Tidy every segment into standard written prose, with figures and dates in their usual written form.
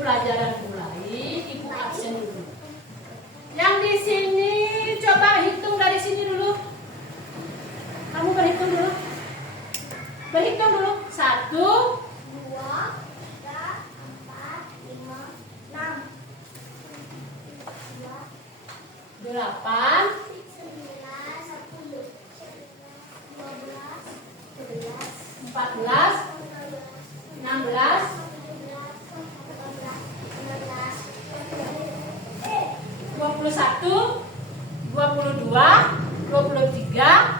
sebelum pelajaran mulai, Ibu absen dulu. Yang di sini coba hitung dari sini dulu. Kamu berhitung dulu. Berhitung dulu. 1, 2, 3, 4, 5, 6, 8, 14, 16, 21, 22, 23,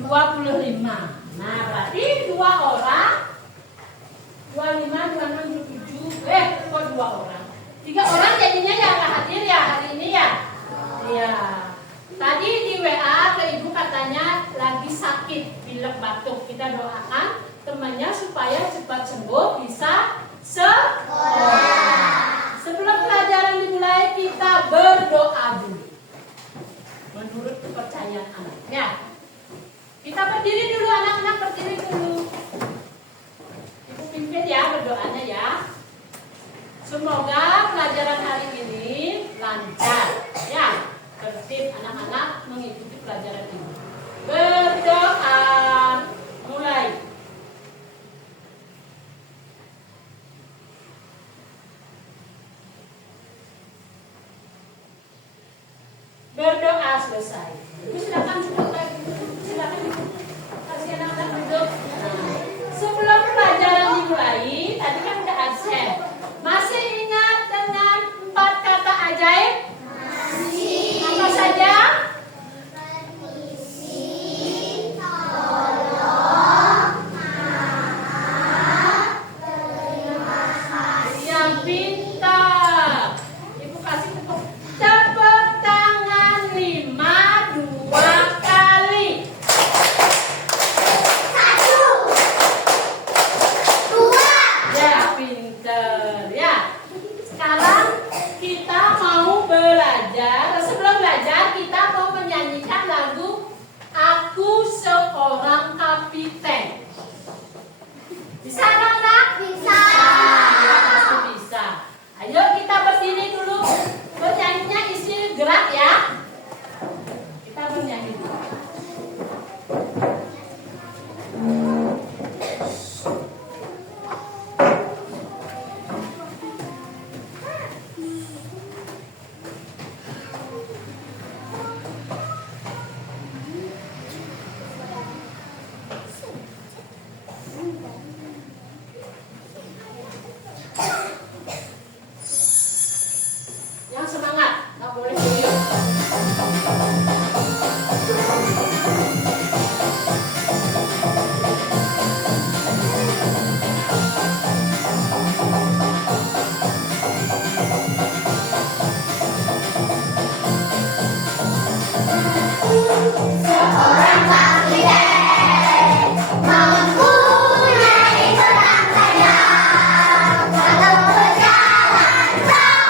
25. Nah, berarti 2 orang. 25, 26, 27. Kok 2 orang? 3 orang jadinya yang nggak hadir ya hari ini ya? Iya. Tadi di WA ke ibu katanya lagi sakit, pilek batuk. Kita doakan temannya supaya cepat sembuh, bisa sekolah. Sebelum pelajaran dimulai kita berdoa dulu. Menurut kepercayaan anak. Ya. Kita berdiri dulu anak-anak, berdiri dulu. Ibu pimpin ya berdoanya ya. Semoga pelajaran hari ini lancar. Ya. Tertib anak-anak mengikuti pelajaran ini. Berdoa. Mulai. Berdoa selesai. Silakan kasih anak-anak duduk. Sebelum pelajaran dimulai, tadi kan udah absen. Masih ingat dengan 4 kata ajaib? Apa saja? Yang pintar. Ibu kasih tepuk tangan 5, 2 kali. 1, 2. Ya, pintar. Ya. Sekarang kita mau belajar. Sebelum belajar kita mau menyanyikan lagu Aku Seorang Kapiten. Bisa kan, Nak? Bisa. Ya, pasti bisa. Ayo kita berdiri dulu. Bernyanyinya isi gerak ya. Kita bernyanyi dulu. Yang semangat, nggak boleh diem. Seorang kapiten mempunyai pedang tajam. Kalau berjalan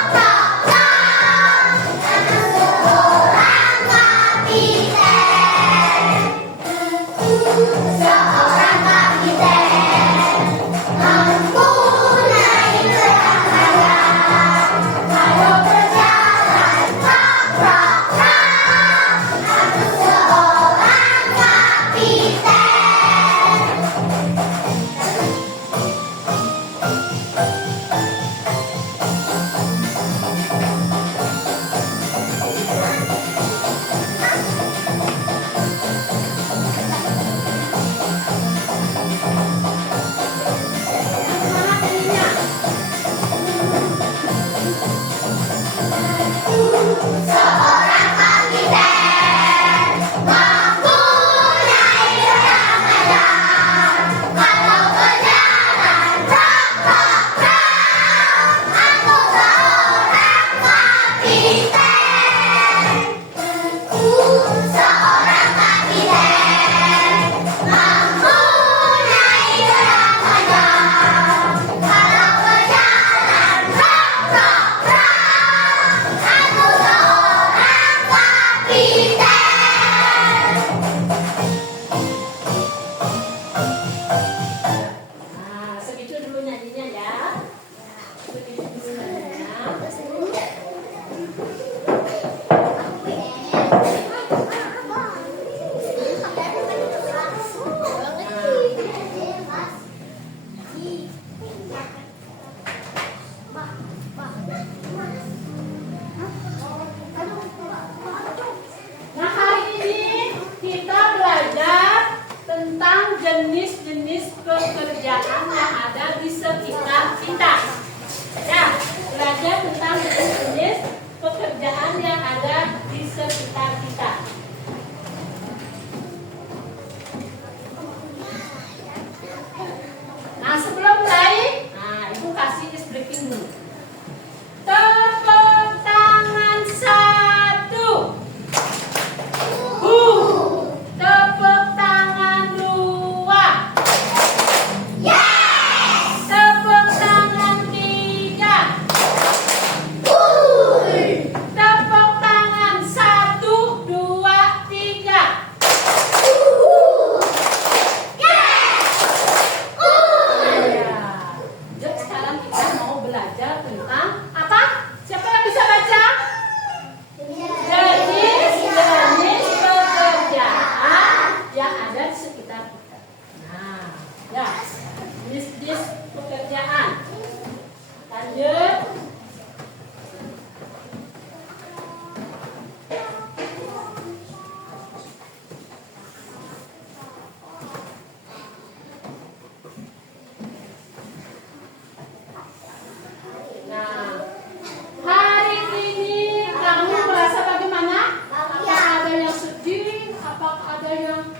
rok-rok-rok, karena seorang kapiten. Seorang kapiten mempunyai pedang tajam. Kalau berjalan rok-rok-rok, aku seorang kapiten. Semangat nyanyinya. Seorang kapiten mempunyai pedang tajam. Kalau berjalan rok-rok-rok, aku seorang kapiten. Seorang kapiten mempunyai pedang tajam. Kalau berjalan rok-rok-rok, aku seorang kapiten. Nah, segitu dulu nyanyinya ya. pekerjaan yang ada di sekitar kita. Ya, belajar tentang jenis pekerjaan yang ada di sekitar kita. Nah, sebelum mulai, Ibu kasih is briefing dulu. Tepuk tangan satu. Tepuk tangan dua. Tepuk tangan tiga. Tepuk tangan satu, dua, tiga. Yuk, sekarang kita mau belajar tentang apa? Siapa yang bisa baca? Jenis pekerjaan yang ada di sekitar kita. Nah, ya, jenis pekerjaan. Lanjut. Nah, hari ini kamu merasa bagaimana? Apakah ada yang sedih? Apakah ada yang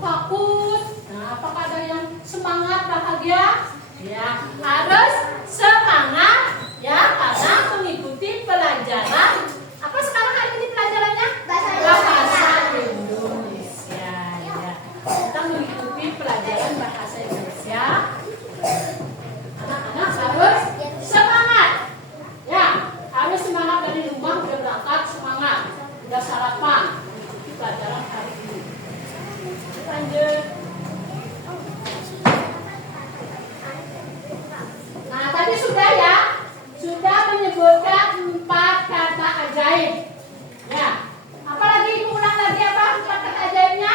takut? Nah, apakah ada yang semangat, bahagia? Ya, harus semangat ya, karena mengikuti pelajaran. Apa sekarang hari ini pelajarannya? Bahasa Indonesia. Ya, kita mengikuti pelajaran bahasa Indonesia. Anak-anak harus semangat. Ya, harus semangat dari rumah, udah berangkat semangat, udah sarapan. Itu pelajaran hari ini. Lanjut. Nah, tadi sudah ya, sudah menyebutkan 4 kata ajaib. Ya, apalagi Ibu ulang lagi apa 4 kata ajaibnya?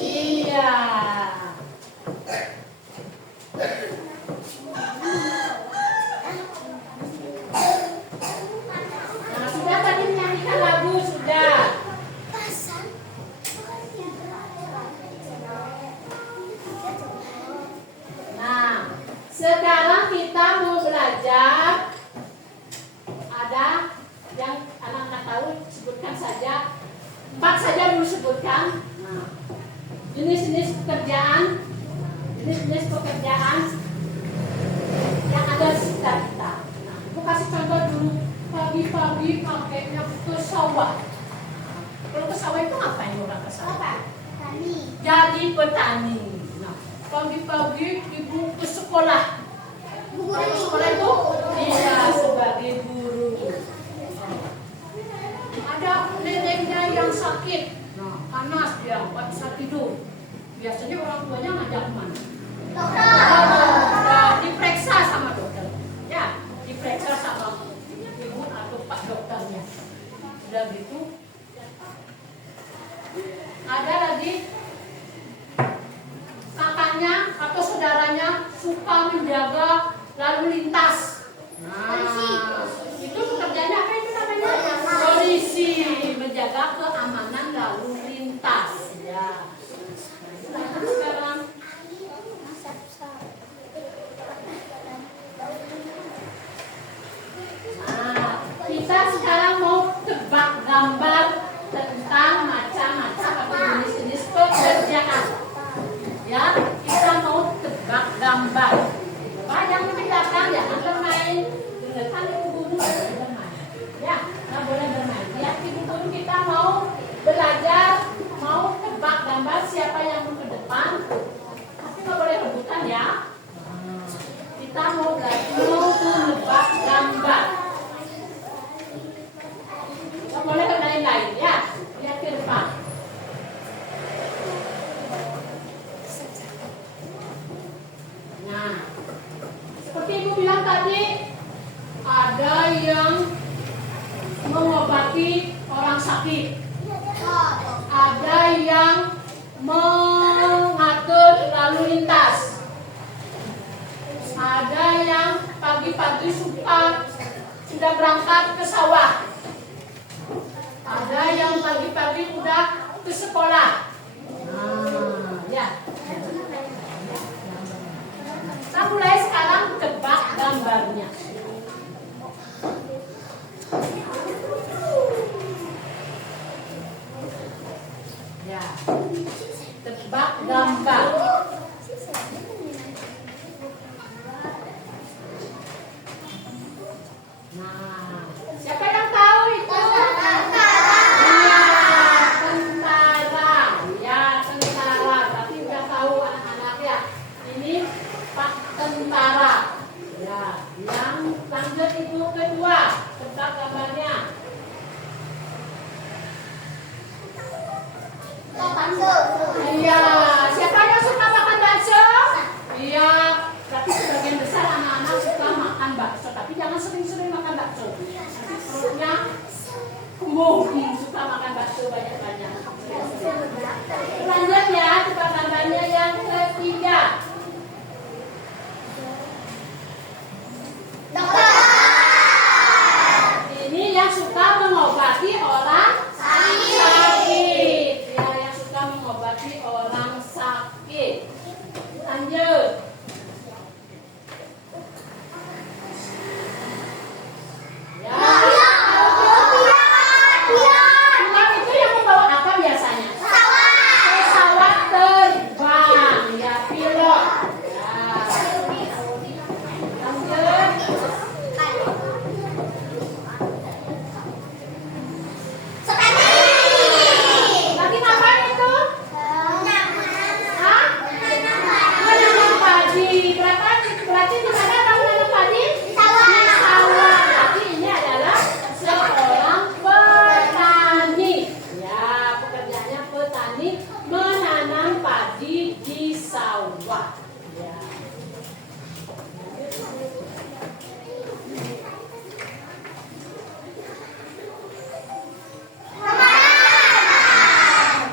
Iya. Nah, sudah tadi menyanyikan lagu sudah. Nah, sekarang kita mau belajar. Ada yang anak-anak tahu, sebutkan saja. 4 saja dulu sebutkan. Nah, jenis-jenis pekerjaan yang ada di sekitar kita. Nah, aku kasih contoh dulu. Pagi-pagi kakeknya ke sawah. Kalau ke sawah itu ngapain orang ke sawah? Jadi petani. Nah, pagi-pagi ibu ke sekolah. Ke sekolah itu? Iya, sebagai guru. Ada neneknya yang sakit. Nah, panas dia, nggak bisa tidur. Biasanya orang tuanya ngajak mana? Nah, diperiksa sama dokter. Ya, diperiksa sama ibu atau pak dokternya. Udah gitu, ada lagi kakaknya atau saudaranya suka menjaga lalu lintas. Nah, itu pekerjaannya apa itu namanya? Polisi, menjaga keamanan lalu lintas. Ya. Nah, sekarang kita sekarang mau tebak gambar tentang macam-macam atau jenis-jenis pekerjaan. Ya, kita mau tebak gambar. Pak, yang di belakang jangan bermain. Dengarkan ibu guru, boleh bermain. Ya, nggak boleh bermain. Ya, ibu guru kita mau belajar, mau tebak gambar siapa yang mau ke depan. Tapi nggak boleh rebutan ya. Kita mau belajar menebak gambar. Nggak boleh ke lain-lain ya. Lihat ke depan. Nah, seperti ibu bilang tadi, ada yang mengobati orang sakit, ada yang mengatur lalu lintas, ada yang pagi-pagi sudah berangkat ke sawah. Ada yang pagi-pagi udah ke sekolah. Nah, ya. Kita mulai sekarang tebak gambarnya. Ya. Tebak gambar. Nah, siapa yang tahu itu? Iya, tentara. Ya, tentara. Tapi udah tahu anak-anak ya. Ini Pak Tentara. Ya, yang lanjut itu kedua. Tebak gambarnya. Iya, siapa yang suka makan bakso? Iya, tapi sebagian besar anak-anak suka makan bakso, tapi jangan sering-sering makan bakso. Nanti perutnya kembung, suka makan bakso banyak-banyak. Lanjut ya, coba gambarnya yang ketiga. Ini yang suka mengobati orang sakit. Ya, yang suka mengobati orang sakit. Lanjut. Ya. Pilot itu yang membawa apa biasanya? Pesawat terbang. Ya, pilot. Ya. Lanjut. Lagi ngapain itu? Hah? Menanam padi. Berarti di mana orang menanam padi? Di sawah. Berarti ini adalah seorang petani. Ya, pekerjaannya petani menanam padi di sawah. Ya.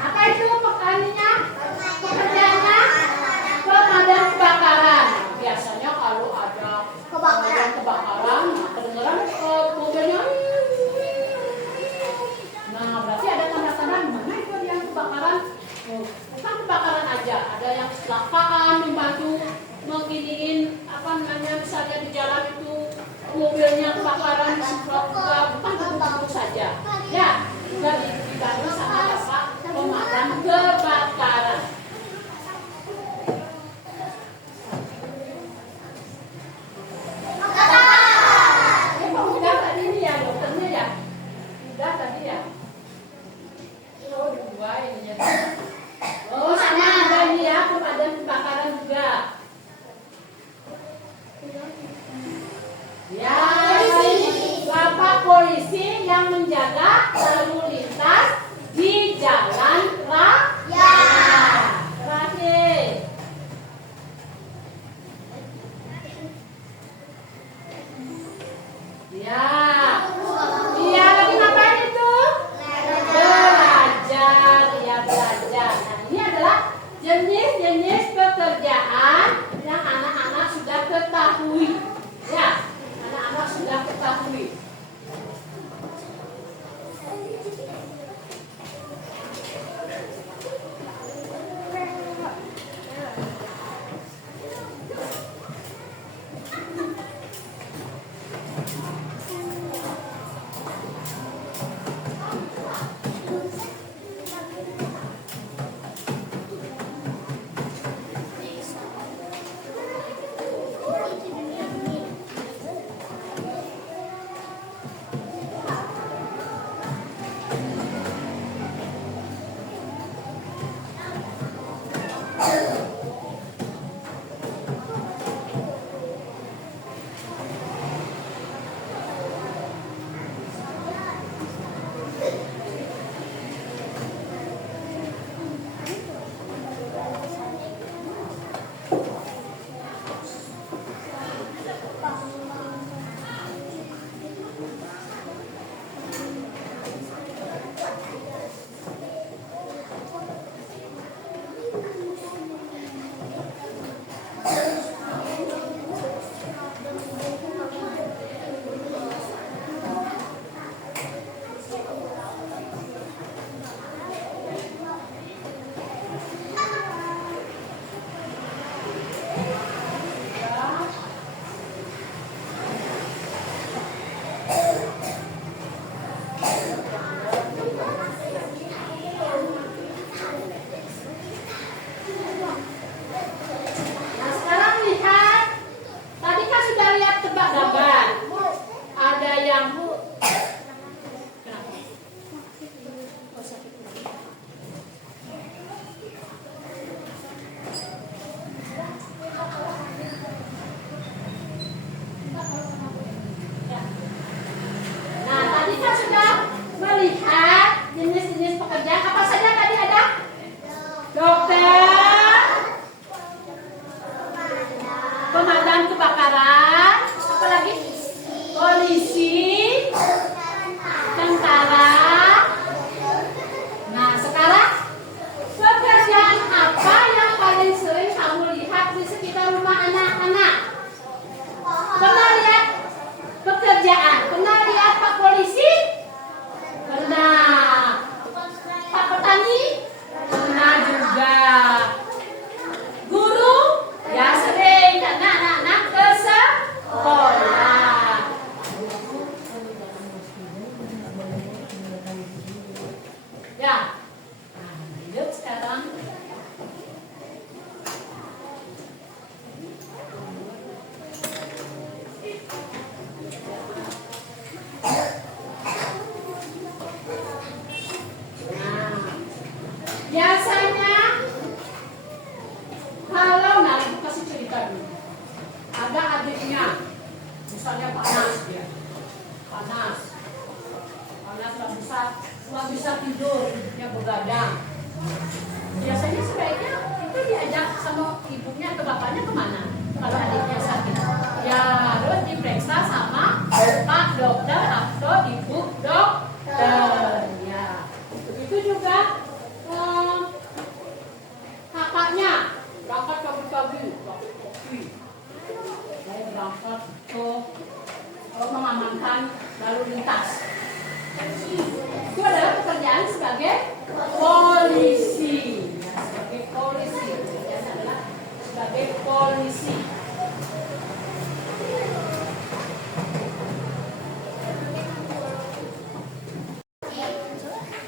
Apa itu petaninya? Pekerjaannya pemadam kebakaran. Biasanya kalau ada pemadam kebakaran, kedengeran mobilnya. Nah, berarti ada tanda-tanda mana itu yang kebakaran? Oh, bukan kebakaran aja, ada yang kecelakaan membantu menginiin apa namanya, misalnya di jalan itu mobilnya kebakaran, bukan itu saja. Ya, juga dibantu sama bapak pemadam kebakaran. Udah tadi ini ya dokternya ya? Udah tadi ya? Oh, dua ininya. Oh, sama ada ini ya, pemadam kebakaran juga. Ya, bapak polisi yang menjaga lalu lintas di jalan raya. Terakhir. Ya. Iya, lagi ngapain itu? Belajar, ya belajar. Ya. Nah, lanjut sekarang. Biasanya kalau ibu kasih cerita dulu, ada adiknya, misalnya panas dia, panas nggak bisa tidur, dia begadang. Biasanya sebaiknya itu diajak sama ibunya atau bapaknya kemana? Kalau adiknya sakit, ya harus diperiksa sama pak dokter atau ibu dokter. Ya, itu juga. Kakaknya berangkat pagi-pagi, saya berangkat ke mengamankan lalu lintas. Itu adalah pekerjaan sebagai polisi. Ya, sebagai polisi, pekerjaan adalah sebagai polisi.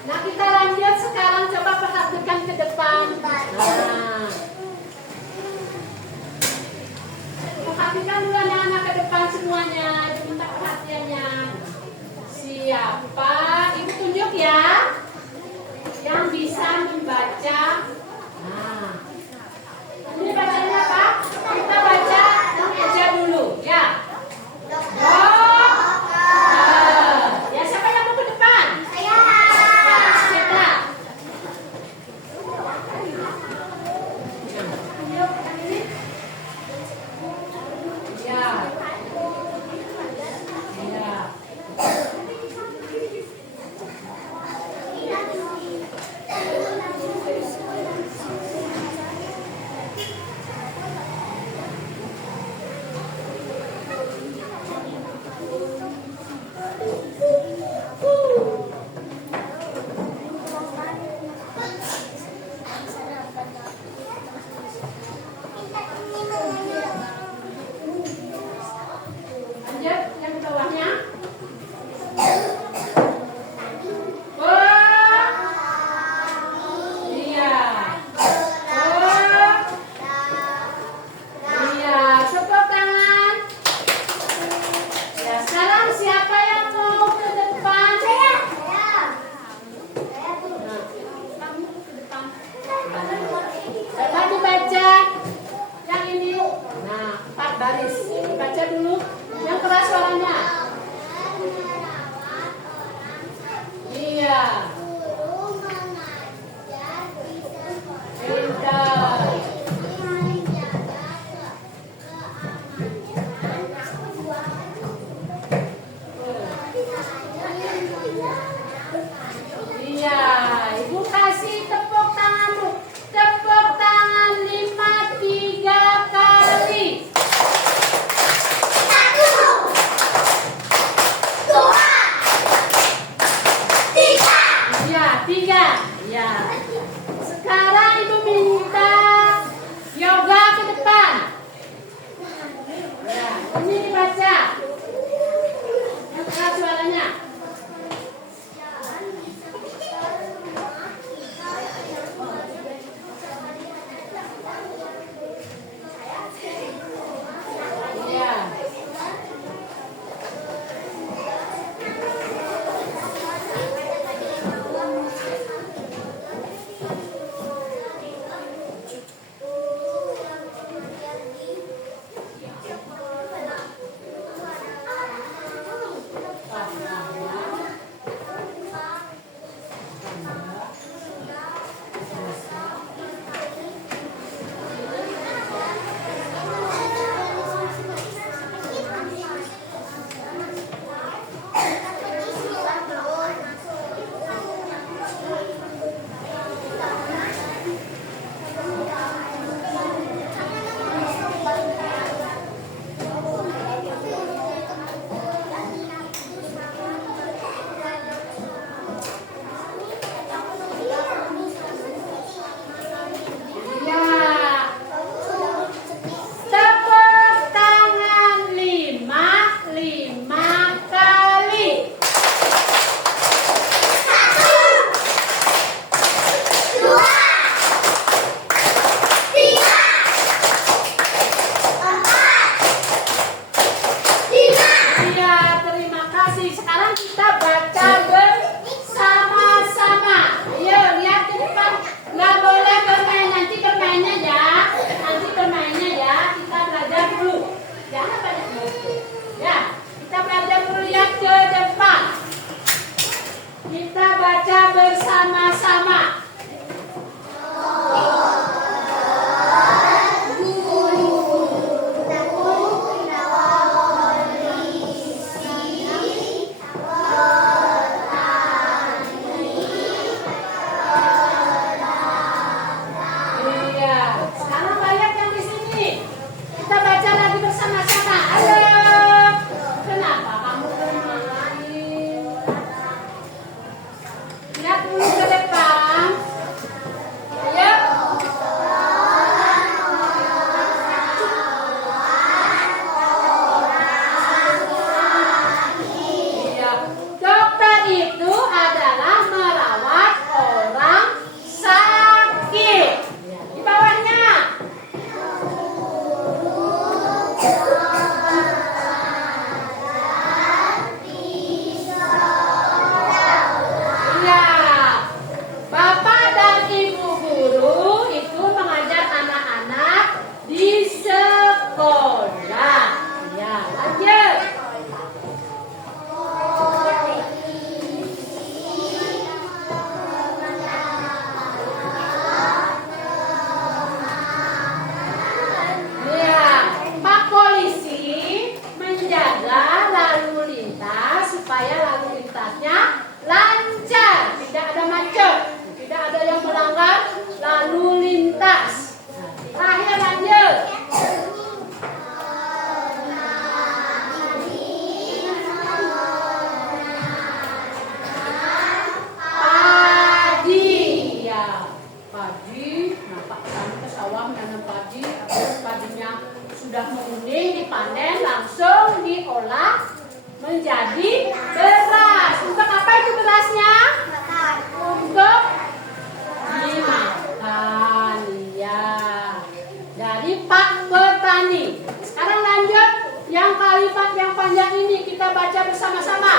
Nah, kita lanjut sekarang, coba perhatikan ke depan. Nah, perhatikan dulu anak-anak ke depan semuanya. Minta perhatiannya. Siapa? Ibu tunjuk ya. Yang bisa membaca. Nah, ini bacanya apa? Kita baca aja dulu, ya. Ya, siapa yang mau ke depan? dipanen langsung diolah menjadi beras. Untuk apa itu berasnya? Untuk dimakan. Ya, dari Pak Petani. Sekarang lanjut yang kalimat yang panjang ini kita baca bersama-sama.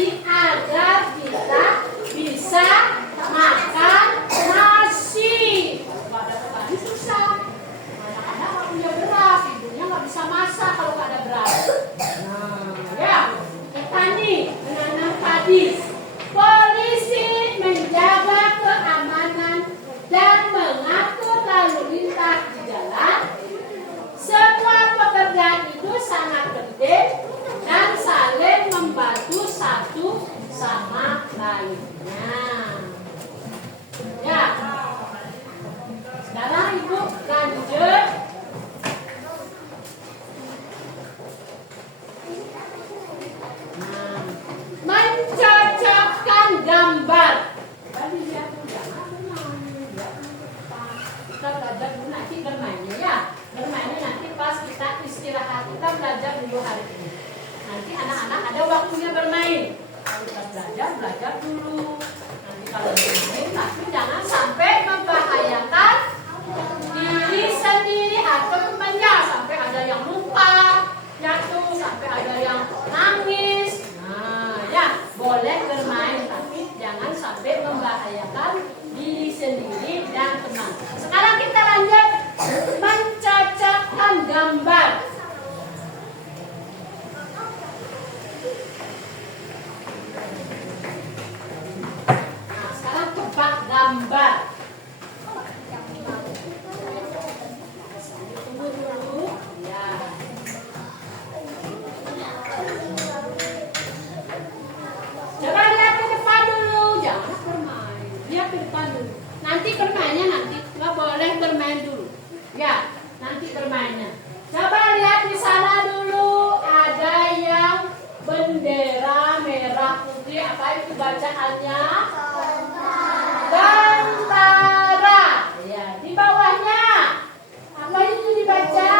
Jadi agar kita bisa makan nasi. Kalau ada petani susah. Anak-anak nggak punya beras, ibunya nggak bisa masak kalau nggak ada beras. Nah, ya, petani menanam padi. Polisi menjaga keamanan dan mengatur lalu lintas di jalan. Semua pekerjaan itu sangat penting dan saling membantu satu sama lainnya. Ya, sekarang ibu lanjut. Nah, mencocokkan gambar. Tadi lihat kita belajar dulu nanti bermainnya ya. Bermainnya nanti pas kita istirahat, kita belajar dulu hari ini. Nanti anak-anak ada waktunya bermain. Kalau kita belajar dulu. Nanti kalau bermain, tapi jangan sampai membahayakan diri sendiri atau temannya. Sampai ada yang lupa, jatuh, sampai ada yang nangis. Nah, ya boleh bermain, tapi jangan sampai membahayakan diri sendiri dan teman. Sekarang kita lanjut mencocokkan gambar. Nah, sekarang tebak gambar. Tunggu dulu. Ya. Coba lihat ke depan dulu, jangan bermain. Lihat ke depan dulu. Nanti bermainnya nanti, nggak boleh bermain dulu. Ya, nanti bermainnya. Coba lihat di sana dulu, ada yang bendera merah putih. Apa itu bacaannya? Tentara. Ya, di bawahnya apa itu dibaca?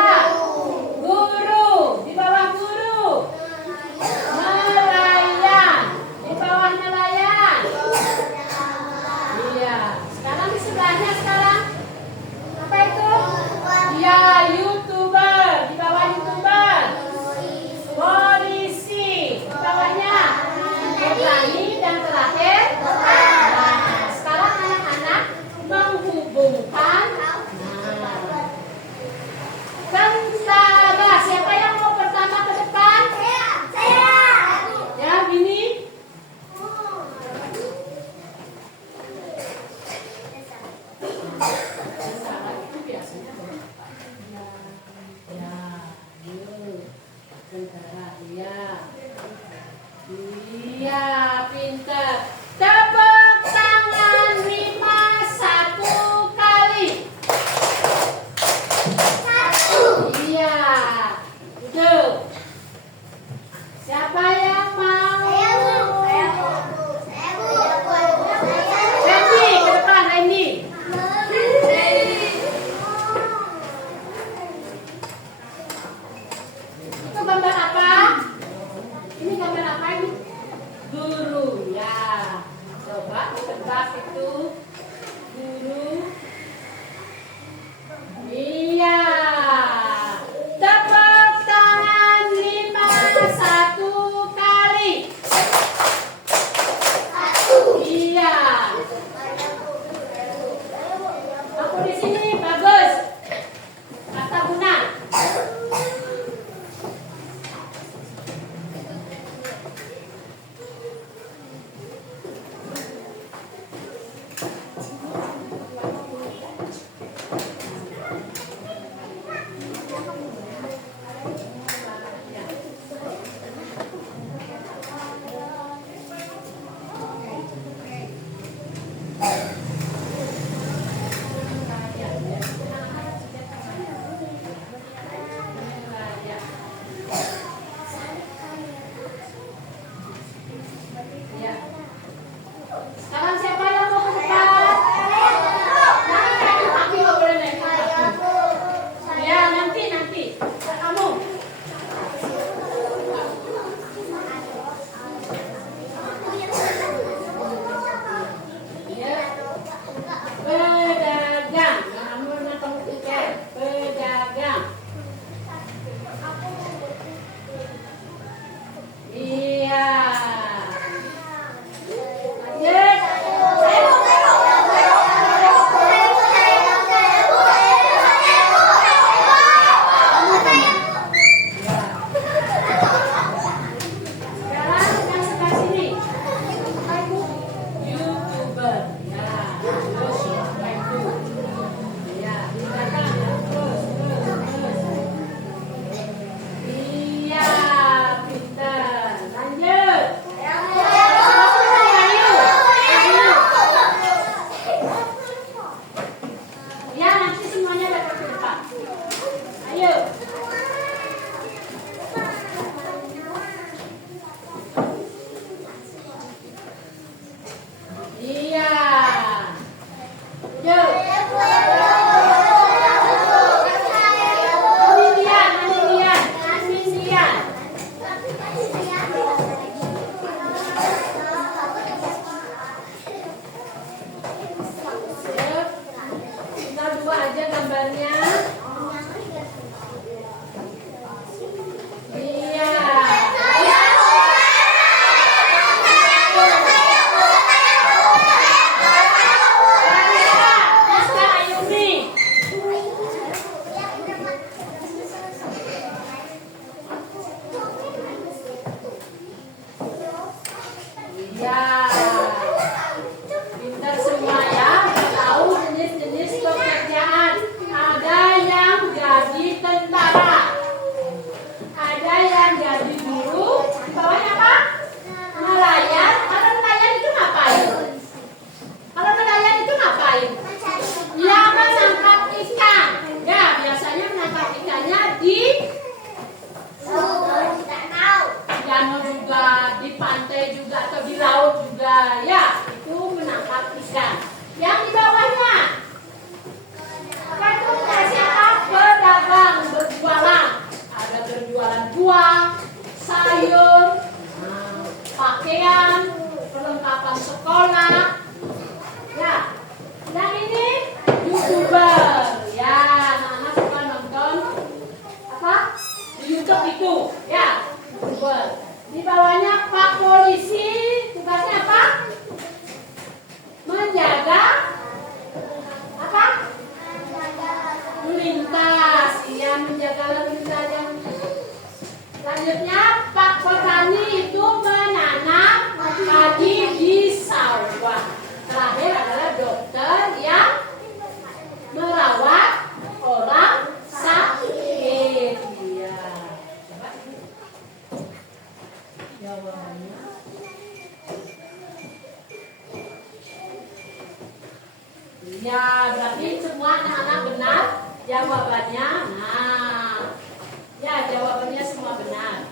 Guru. Di bawah guru. Nelayan. Di bawah nelayan. Iya. Sekarang di sebelahnya sekarang apa itu? Ya, YouTuber. Di bawah YouTuber. Polisi. Di bawahnya petani dan terakhir. Nah, sekarang anak-anak menghubungkan. Nah, tentara. Siapa yang mau pertama ke depan? Saya. Ya, Bini. Tentara itu biasanya berapa? Ya, yuk. Tentara, iya. Iya, pintar. Tepuk tangan 5 1 kali. Iya. Tuh. Siapa yang mau? Randy, ke depan Randy. Itu gambar apa? Ini gambar apa ini? Guru, ya. Coba tebak itu. Guru. Iya. Tepuk tangan 5 1 kali. Iya. Aku di sini bagus. Kata guna. Ya, pintar semua ya, tahu jenis-jenis pekerjaan. Ada yang jadi tentara, ada yang jadi guru. Di bawahnya apa? Nelayan. Kalau nelayan itu ngapain? Kalau nelayan itu ngapain? Ya, menangkap ikan. Ya, biasanya menangkap ikannya di danau juga, di pantai juga, atau di laut juga. Ya, itu menangkap ikan. Yang di bawahnya, apa itu? Siapa? Pedagang, berjualan. Ada berjualan buah, sayur, pakaian, perlengkapan sekolah. Ya, yang ini YouTuber. Ya, anak-anak suka nonton apa? Di YouTube itu. Ya, YouTuber. Di bawahnya Pak Polisi, tugasnya apa? Menjaga apa? Lintas. Iya, menjaga lalu lintas. Yang selanjutnya Pak Petani itu menanam padi di sawah. Terakhir adalah dokter yang merawat orang sakit. Iya. Coba jawabannya. Ya, berarti semua anak-anak benar jawabannya. Nah, ya jawabannya semua benar.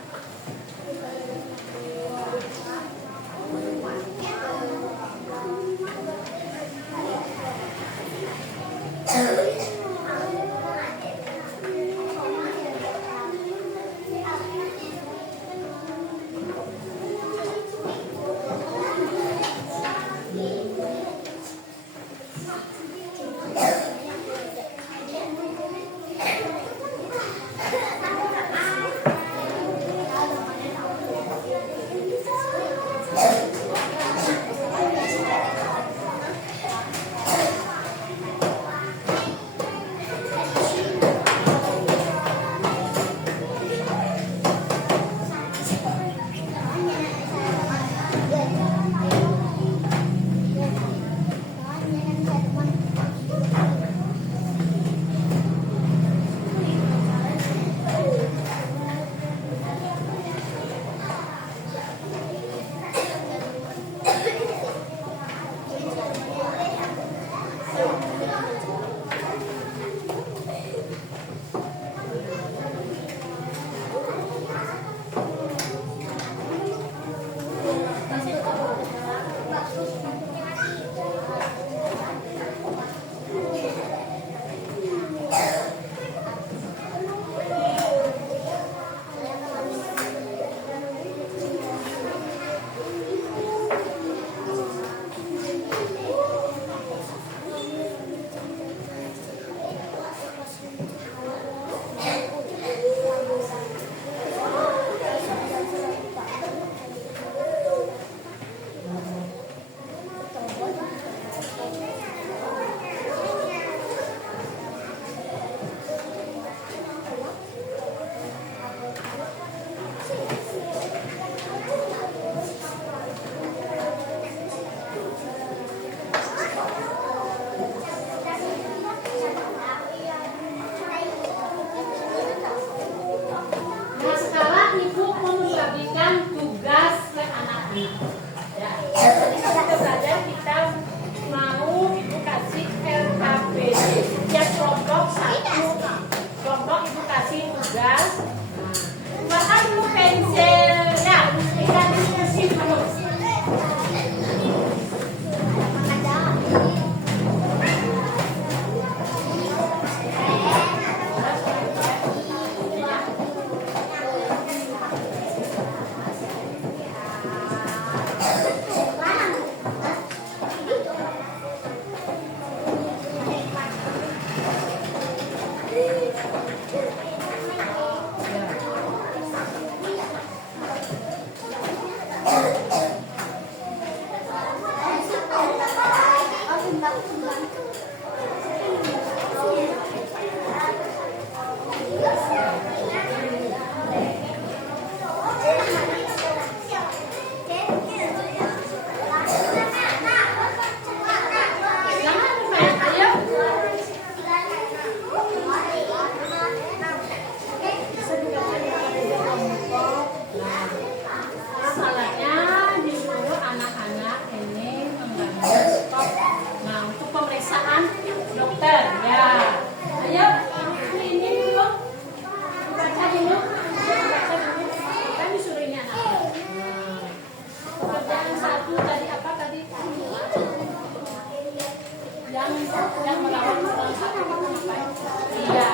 yang merawat orang sakit itu ngapain? Iya,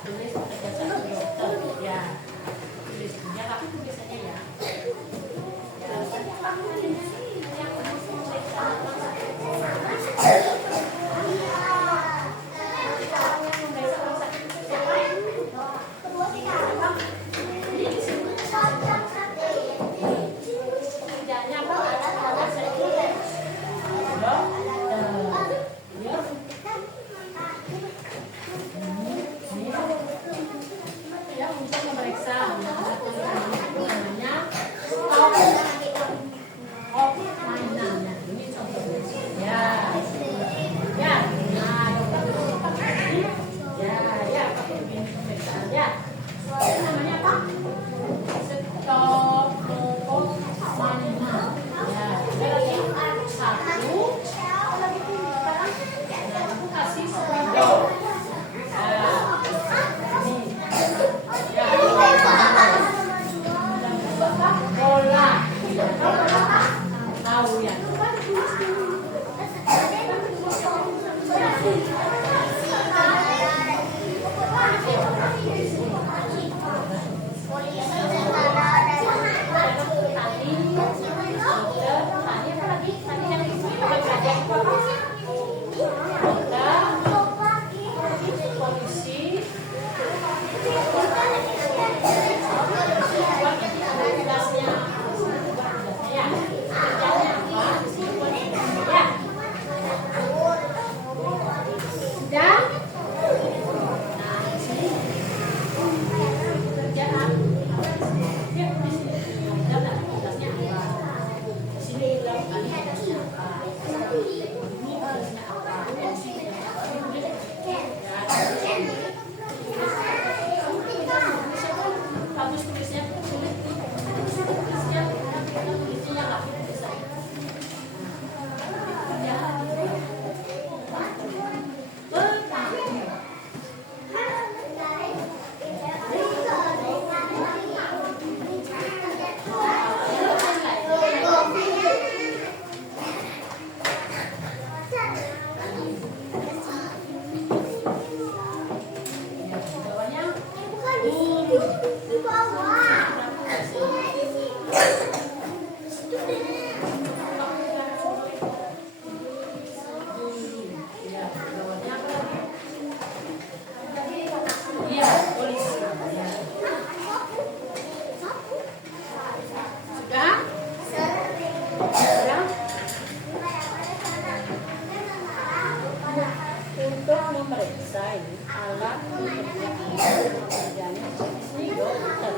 tulis jasa dokter. Ya, tulisnya tapi tulisannya ya. Kerjanya apa? Ada saya ya untuk memeriksa namanya stop mainannya. Ini contohnya ya ya nah ya pakai begini pemeriksaan ya. Ini namanya apa? Stop mainan ya. Satu aku kasih spidol. Bola. Tahu ya. Untuk memeriksa ini alat pekerjaannya ini dokter.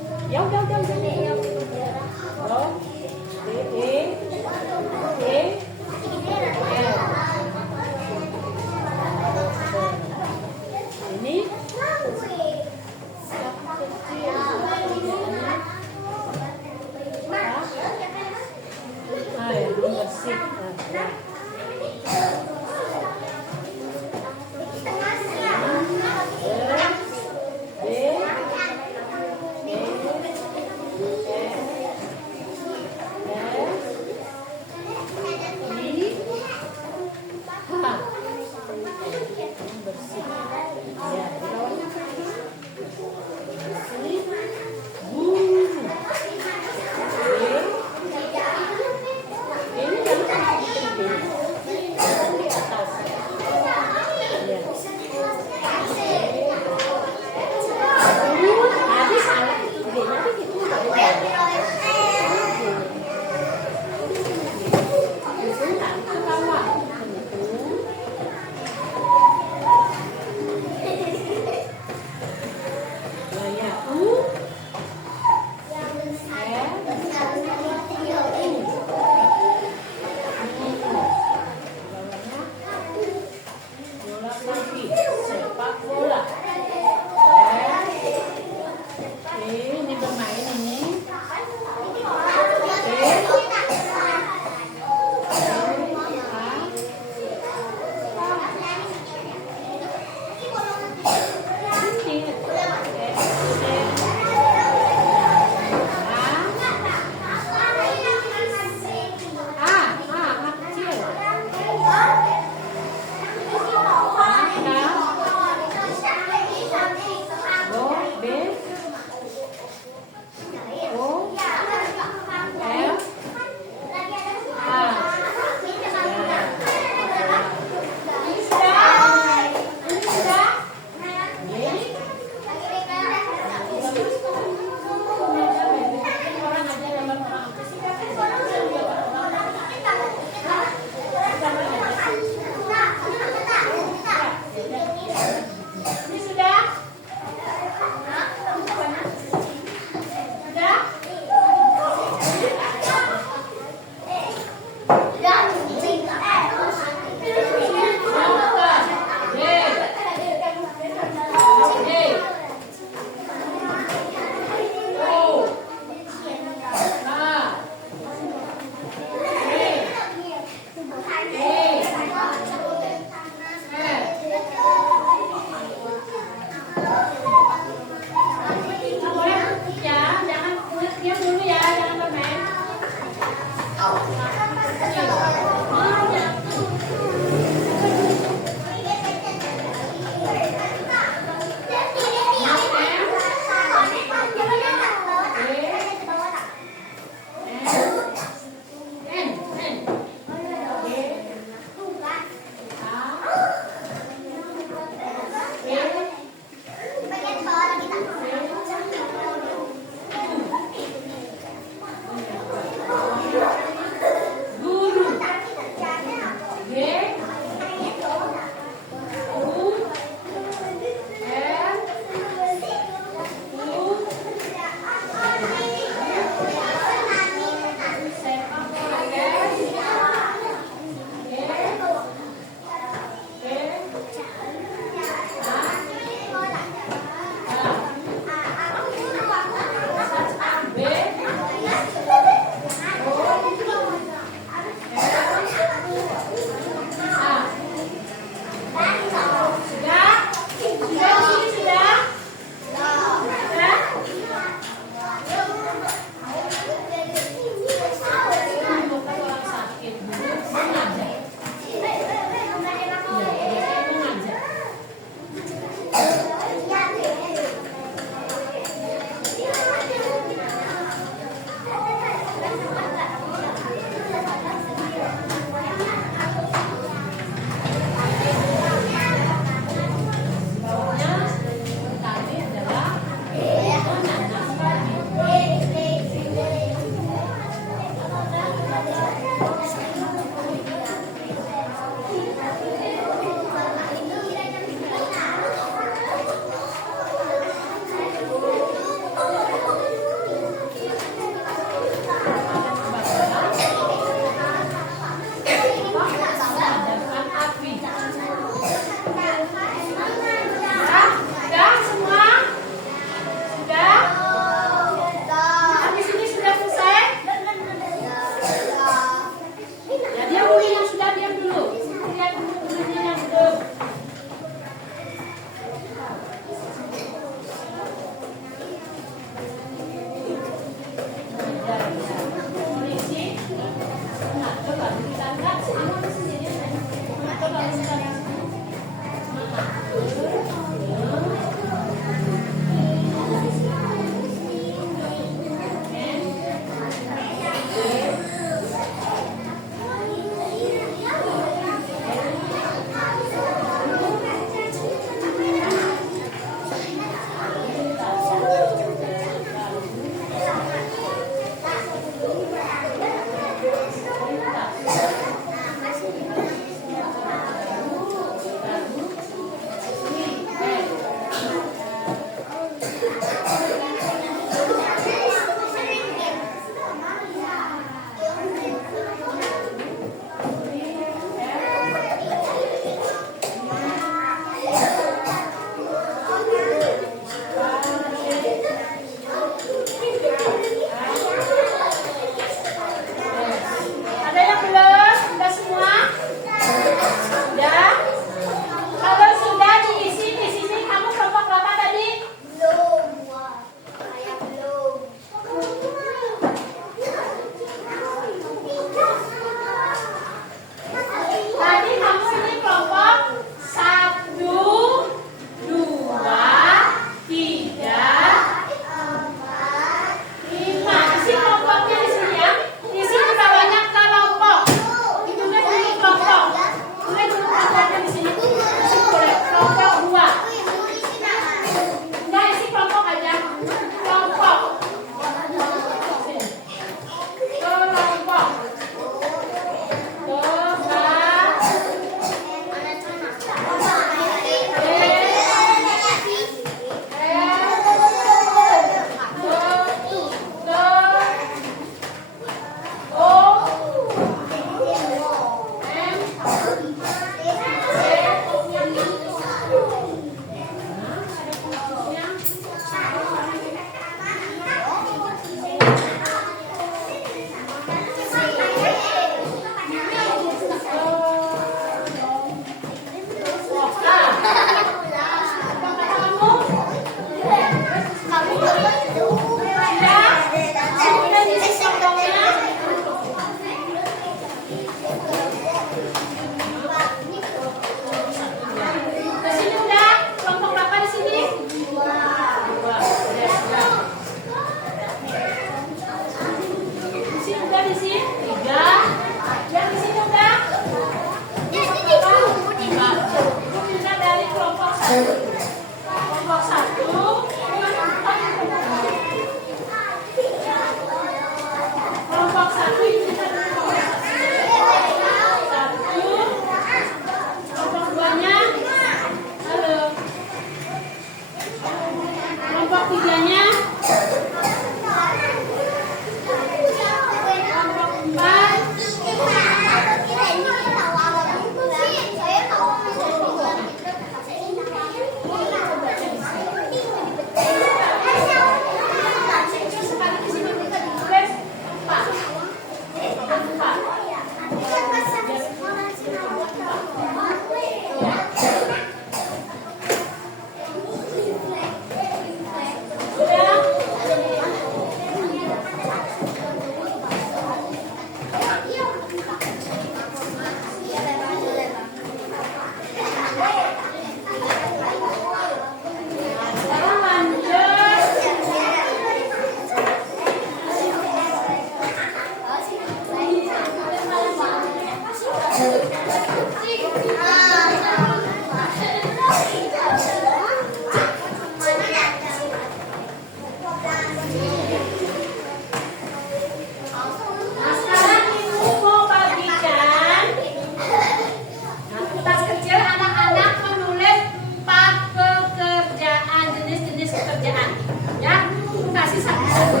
kasih satu.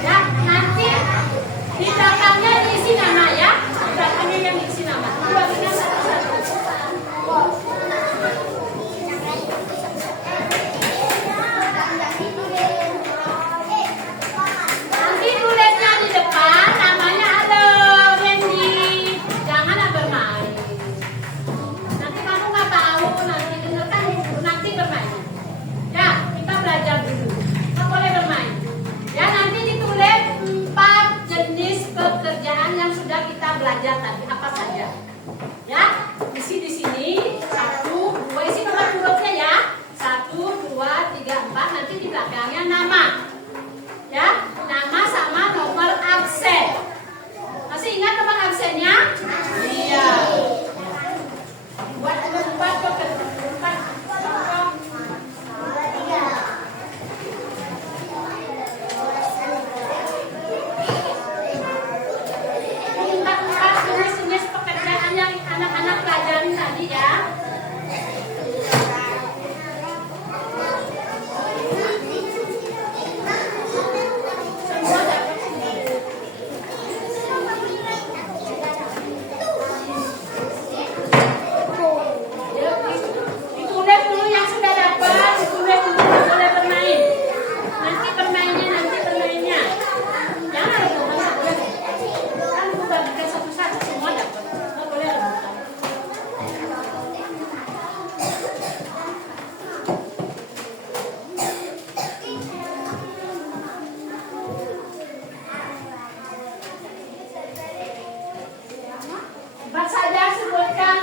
Ya, nanti di belakangnya diisi nama ya. Di belakangnya yang diisi nama. Baginya satu-satu. Nanti tulisnya di depan namanya ada Wendy. Jangan bermain. Nanti kamu nggak tahu, nanti dengarkan nanti bermain. Ya, kita belajar dulu. Nggak boleh bermain. Ya, nanti ditulis 4 jenis pekerjaan yang sudah kita belajar tadi. Apa saja? Ya, isi di sini 1, 2, isi nomor urutnya ya. 1, 2, 3, 4. Nanti di belakangnya nama. Ya, nama sama nomor absen. Masih ingat nomor absennya? Iya. Buat empat pekerjaan. Empat jenis pekerjaan yang anak-anak pelajarin tadi ya. Semua dapat sendiri. Ditulis dulu yang sudah dapat, ditulis dulu, nggak boleh bermain. Nanti bermainnya. Jangan rebutan, nggak boleh. Kan aku bagikan satu-satu semua dapat, nggak boleh rebutan. Empat saja sebutkan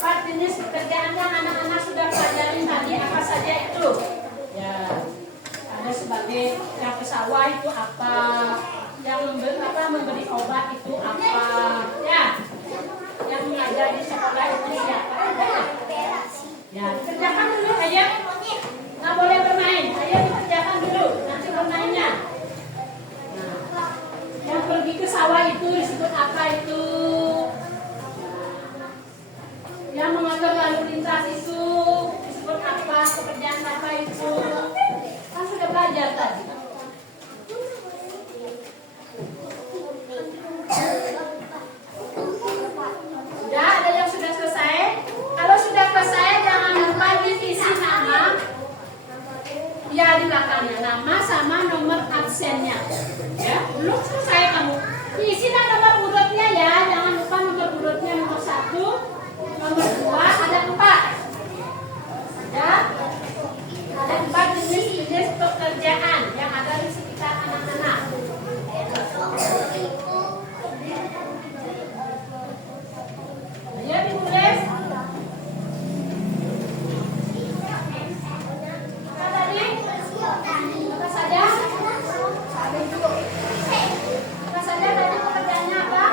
4 jenis pekerjaan yang anak-anak sudah pelajarin tadi. Apa saja itu? Ya, ada sebagai yang ke sawah itu apa? Yang memberi obat itu apa? Ya, yang mengajar di sekolah itu siapa? Ya, dikerjakan dulu aja. Nggak boleh bermain. Ayo dikerjakan dulu. Nanti bermainnya. Nah, yang pergi ke sawah itu disebut apa itu? Yang mengatur lalu lintas itu disebut apa? Pekerjaan apa itu? Kan sudah belajar tadi. Sudah ada yang sudah selesai? Kalau sudah selesai jangan lupa diisi nama. Ya, di belakangnya nama sama nomor absennya. Ya, belum selesai kamu. Diisi nomor urutnya ya. Jangan lupa nomor urutnya nomor 1. Nomor 2 ada 4. Ya, ada 4 jenis pekerjaan yang ada di sekitar anak-anak. Ayo ditulis. Apa tadi? Apa saja? Apa saja tadi pekerjaannya apa?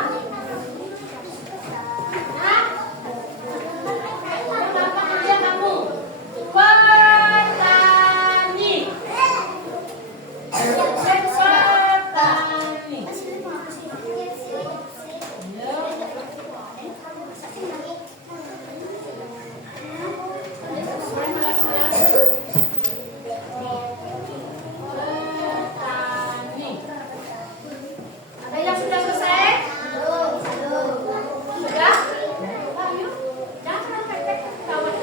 Hah? Apa kerja kamu? Petani. Petani. Ya. Petani. Ada yang sudah selesai? Sudah? Ayo. Jangan pepet kawan.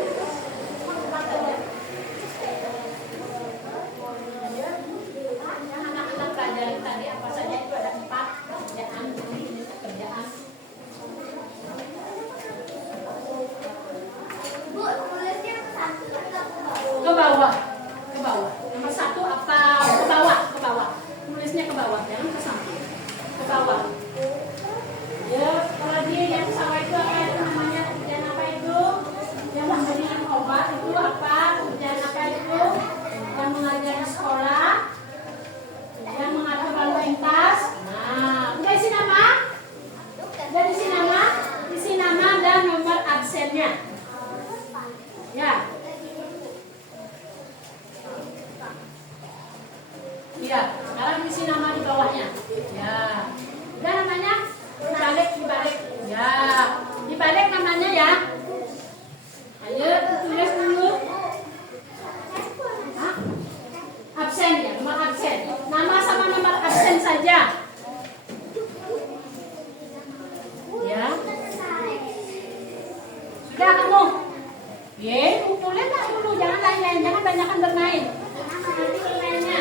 Yang anak-anak pelajari tadi apa saja itu ada 4 pekerjaan, jenis pekerjaan. Ke bawah. Nomor 1 apa? Ke bawah. Tulisnya ke bawah, jangan ke samping. Ke bawah. Ya, kalau dia yang sawah itu apa itu namanya? Pekerjaan apa itu? Yang memberi obat itu apa? Pekerjaan apa itu? Yang mengajar di sekolah? Yang mengatur lalu lintas? Nah, udah isi nama? Udah isi nama? Isi nama dan nomor absennya. Ya. Iya, sekarang isi nama di bawahnya. Ya. Udah namanya? Dibalik. Ya. Dibalik namanya ya. Ayo tulis dulu. Hah? Absen ya, nomor absen. absen. Nama sama nomor absen saja. Ya. Sudah kamu? Ye, tulis lah dulu, jangan lain-lain, jangan banyakkan bermain. Nanti bermainnya.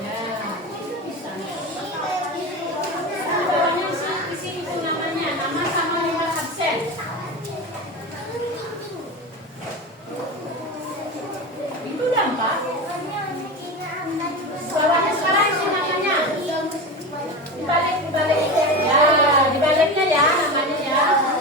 Ya, bisa. Bawahnya isi itu namanya, nama sama nomor absen. Itu gampang. Bawahnya sekarang isi namanya. Dibalik ya, dibaliknya ya namanya ya.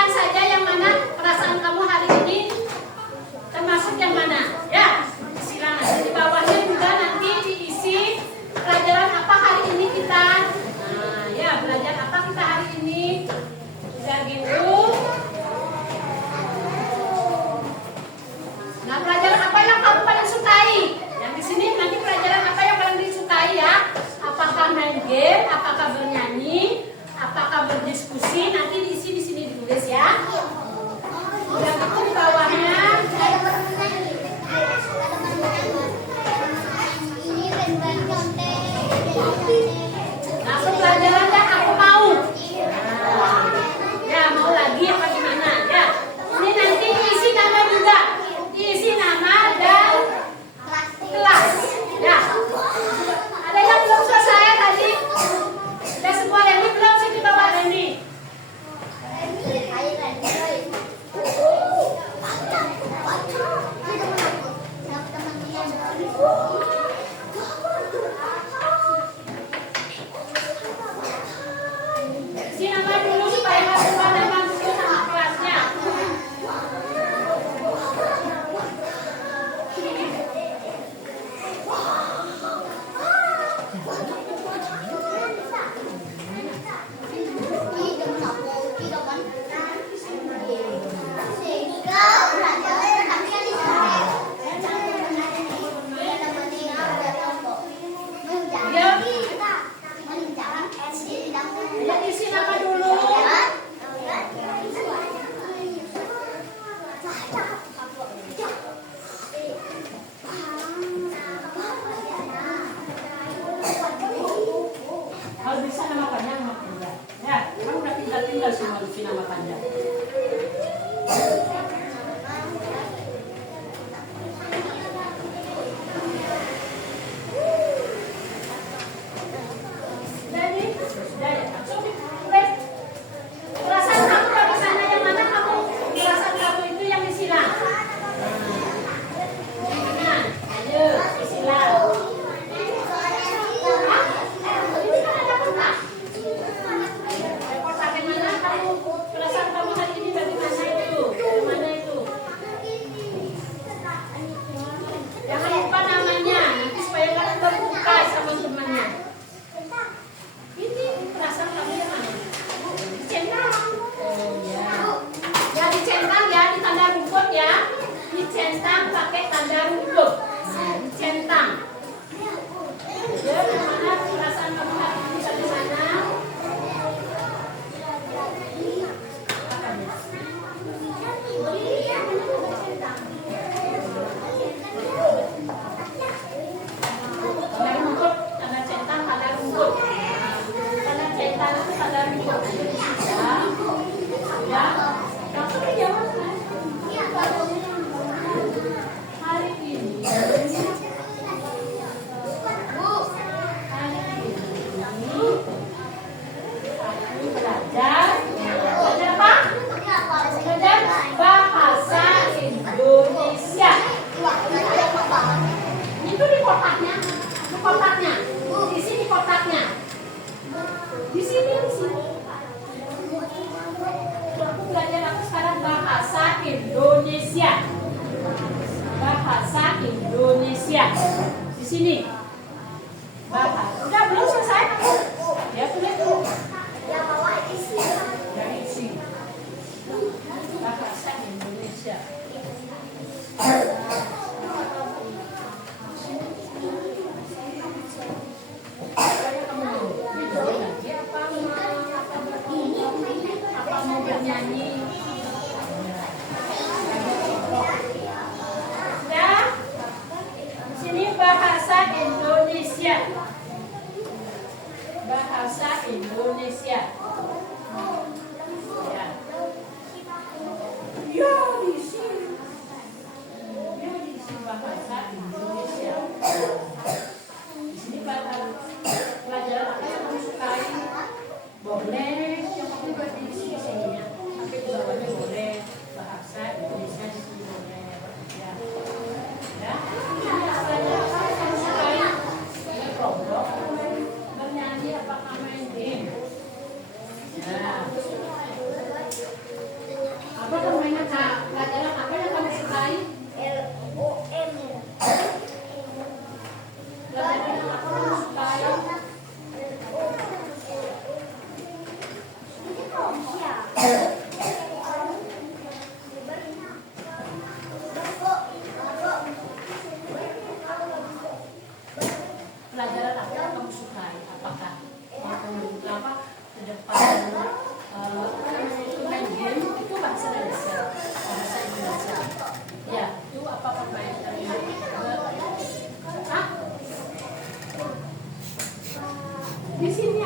bilang saja yang mana perasaan kamu hari ini termasuk yang mana, ya. Silakan di bawahnya juga nanti diisi pelajaran apa hari ini kita. Nah, ya belajar apa kita hari ini. Bisa gitu. Nah, pelajaran apa yang kamu paling sukai? Yang di sini nanti pelajaran apa yang paling disukai ya? Apakah main game, apakah bernyanyi, apakah berdiskusi? Nanti diisi di sini ditulis ya. Udah gitu di bawahnya. Langsung pelajaran yang aku mau. Ya mau lagi apa gimana? Ya. Ini nanti diisi nama juga. Diisi nama dan kelas. Ya. Ada yang belum selesai tadi? Sudah semua yang ini belum sih di bawah ini. Isi nama dulu supaya nggak nama dulu sama kelasnya. Ya, isi nama dulu. Kalau bisa nama panjang nama panjang. Ya, kamu udah tinggal semua isi nama panjang. Jadi, sudah ya. Langsung ditulis. Perasaan kamu dari sana yang mana kamu? Perasaan kamu itu yang disilang. Nah, ayo disilang. Ini kan ada kotak. Kotak yang mana kamu? Perasaan kamu hari ini dari mana itu? Mana itu? Jangan lupa namanya. Nanti supaya kalian terbuka sama temannya. Ini perasaan kamu yang mana? Dicentang. Oh ya. Ya dicentang ya, di tanda rumput ya. Dicentang pakai tanda rumput. Nah, dicentang. Ya, yang mana perasaan kamu hari ini dari sana? Tanda rumput, tanda centang, tanda rumput. Tanda centang itu tanda rumput. Ya, langsung dijawab. Hari ini. Aku belajar. Belajar apa? Belajar bahasa Indonesia. Itu di kotaknya. Di kotaknya. Di sini kotaknya. Di sini. Aku belajar apa sekarang? Bahasa Indonesia. Bahasa Indonesia. Di sini. Bahasa. Udah belum selesai? Ya tulis dulu. Yang isi. Bahasa Indonesia. Apa mau bernyanyi? Ya, di sini bahasa Indonesia. Bahasa Indonesia. Ya, ya di sini.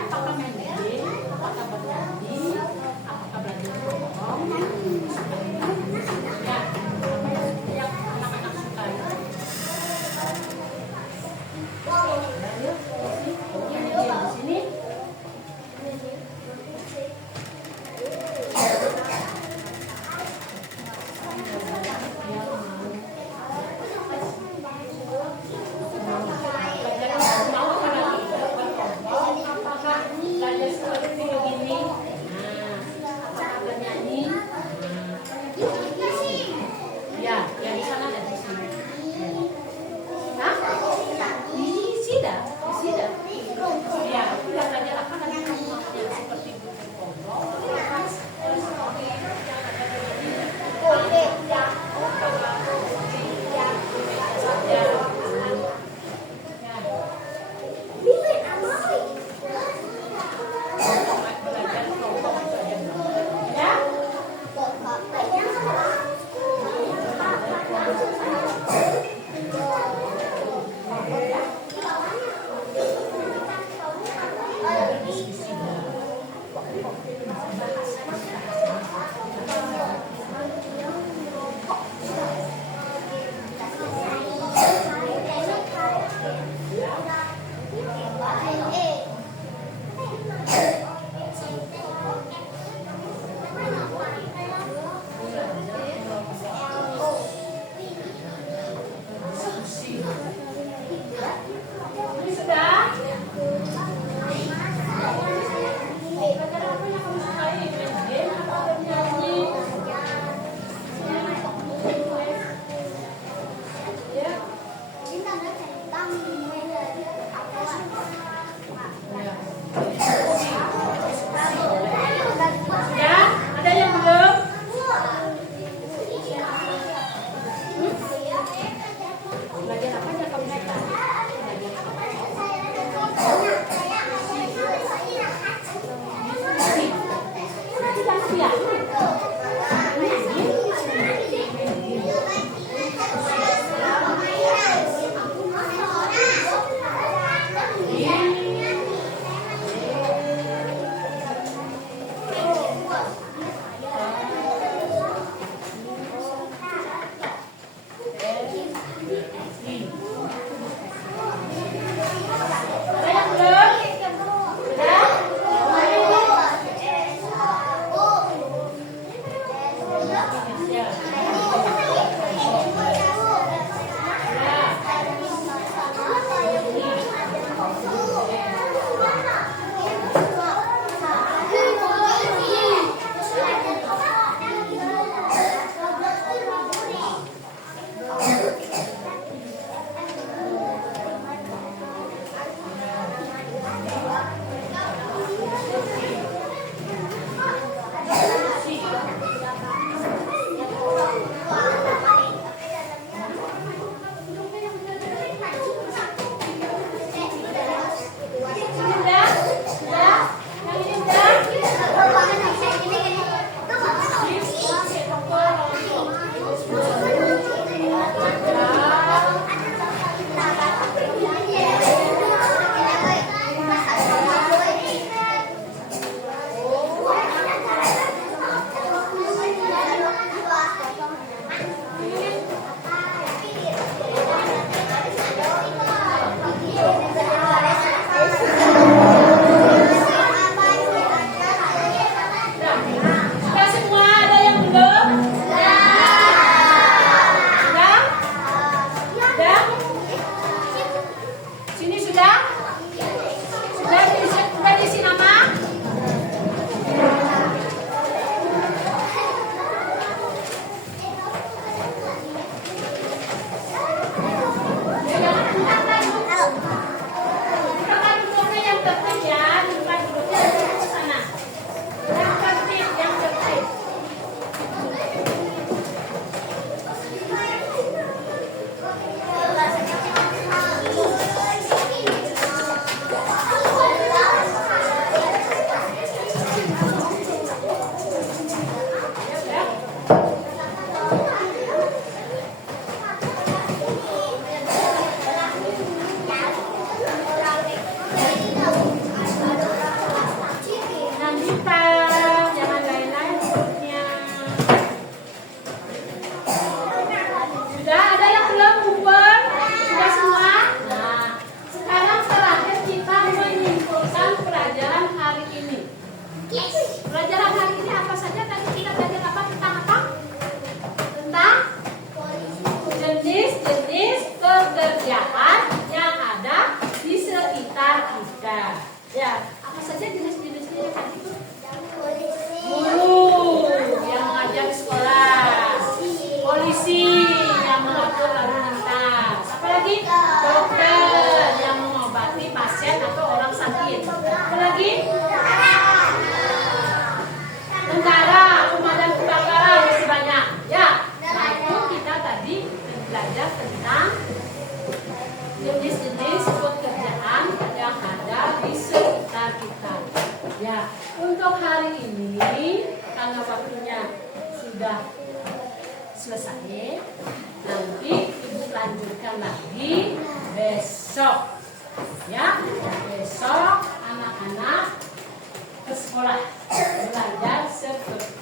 apakah main game, apakah bernyanyi, apakah belajar bohong? Ya, apa yang anak-anak sukai? Ayo, di sini. Belajar seperti video gini. Nah, apakah bernyanyi? Ya, yang di sana dan di sini. Hah? Di sini, di sini. Ya, kita belajar apa nanti kamu mau yang seperti buku pondok. selesai. Nanti ibu lanjutkan lagi besok. Ya, besok anak-anak ke sekolah belajar seperti